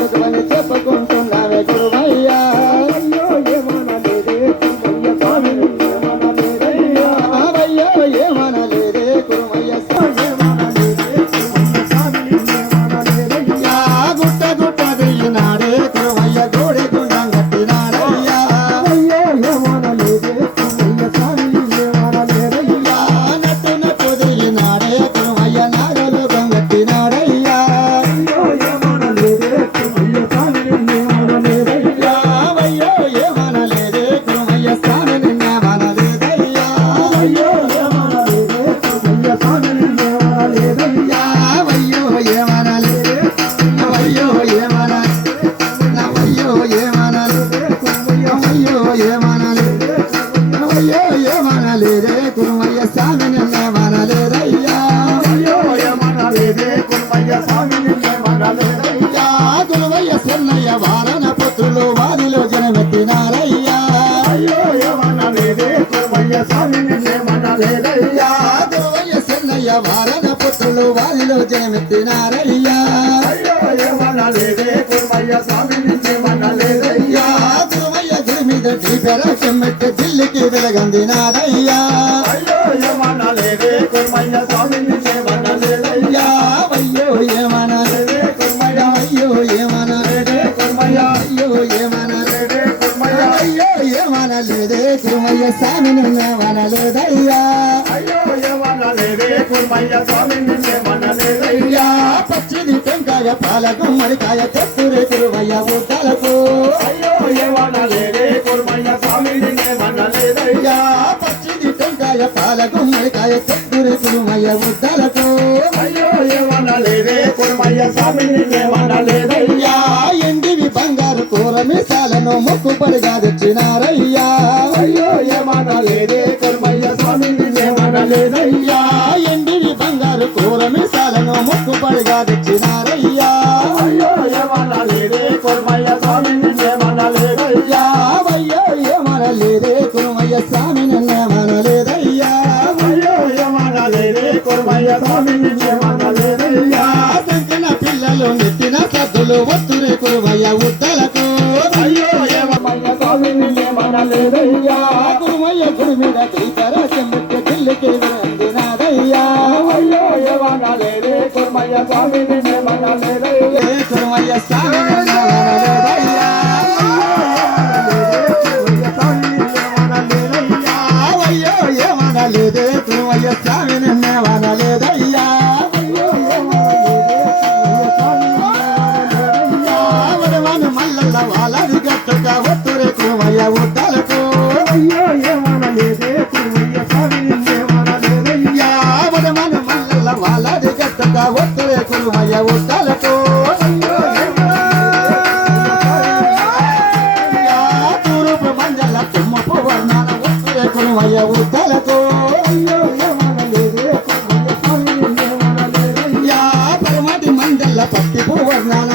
Я тебе погон ఏమనలేదే గురువయ్య స్వామి నిన్నేమనలేదయ్యా అయ్యో ఏమనలేదే కురుమయ్య స్వామి ఏమనలేదయ్యా గురువయ్య చెన్నయ్య వారణ పుత్రులు వారిలో జనమెత్తినారయ్యా. అయ్యో ఏమనలేదే కురుమయ్య స్వామి చెన్నయ్య పుత్రులు వారిలో జనమెత్తినారయ్యా. అయ్యో ఏమనలేదే కురుమయ్య స్వామి గురి మీద అయ్యో ఏమనలేదే కురుమయ్య స్వామి నిన్నేమనలేదయ్యా అయ్యో ఏమనలేదే కురుమయ్య స్వామి ఏమనలేదయ్యా అయ్యా పచ్చిది టెంకాయ పాలకు మరికాయ చెప్పురే తిరువయ్య ఊటలకు అయ్యో ఏమనలేదే కురుమయ్య స్వామి ఏమనలేదయ్యా అయ్యా పచ్చిది టెంకాయ పాలకు మరికాయ చెప్పురే తిరువయ్య ఊటలకు అయ్యో ఏమనలేదే కురుమయ్య స్వామి ఏమనలేదయ్యా అయ్యా మిసాలను మొక్కుబడిగా తెచ్చినారయ్యా. అయ్యో ఏమనలేదే కురుమయ్య స్వామి ఏమనలేదయ్యా. ఎండివి బంగారు కూర మిసాలను మొక్కుబడిగా తెచ్చినారయ్యా. అయ్యో ఏమనలేదే కురుమయ్య స్వామి ఏమనలేదయ్యా. అయ్యా ఏమనలేదే కురుమయ్య స్వామి నిన్నేమనలేదయ్యా అయ్యో ఏమనలేదే కురుమయ్య స్వామి ఏమనలేదయ్యా. సంకిన పిల్లలు నెత్తిన సద్దులు ఒత్తురే కురువయ్య ఉద్దలకు కురువయ్య గుడి మీద ఒత్తురే కురుమయ్య ఉద్దలకు యా తూరుపు మంజల తుమ్మపు వర్ణన ఒత్తురే కురుమయ్య ఉద్దలకు యా పరమటి మండల పట్టిపు వర్ణన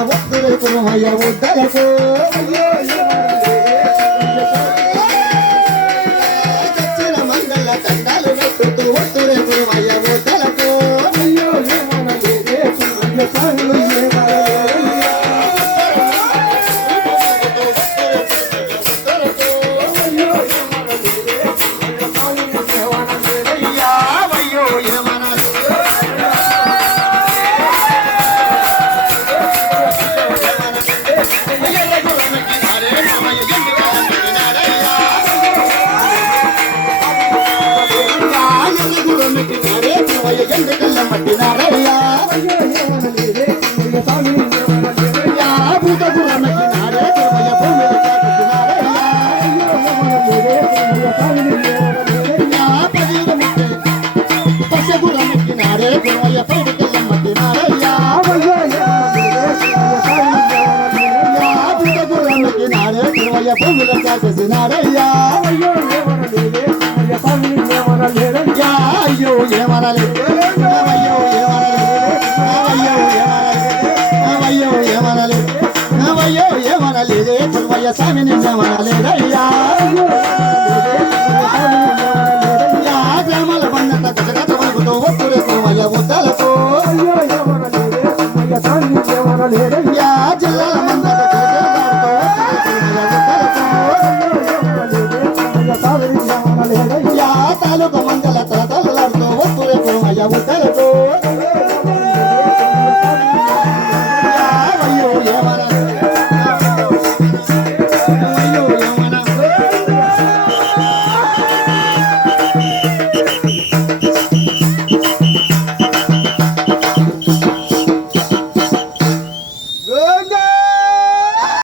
ఎందుకల్ల మట్టినారయ్యా యా భూతగురమకినారే ఏమనాలి అయ్యో ఏమనాలి అయ్యో ఏమనాలి అయ్యో ఏమనాలి రే కురుమయ్య స్వామి నిన్నమనలేదయ్యా